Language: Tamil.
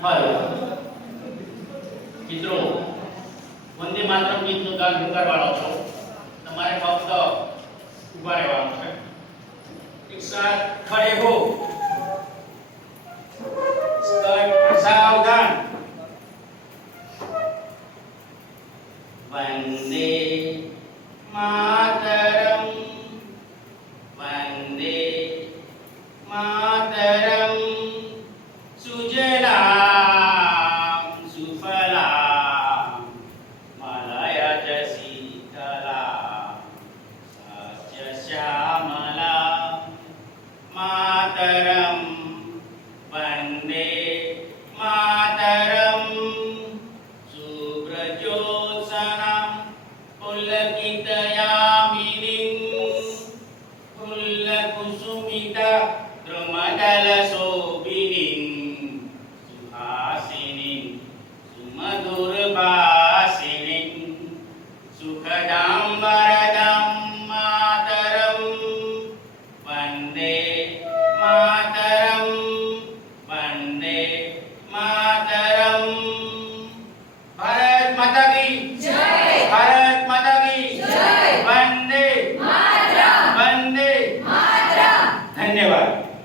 બરાબર મિત્રો, વંદે માતરમ ગીતનું ગાન હું કરવાનો તમારે ફક્ત ઊભા રહેવાનું છે. એક સાથ ખડે હો. સાવધાન. વંદે માતરમ. વંદે માતરમ. மாதரம் வந்தே மாதரம். சுப்ரஜோசனம் புல்லகிதயாமினிம் புல்லகுசுமித திருமதல சோபினிம் சுஹாசினிம் சுமதுர்பாசினிம் சுகதாம் வரதாம் மாதரம் வந்தே Bye.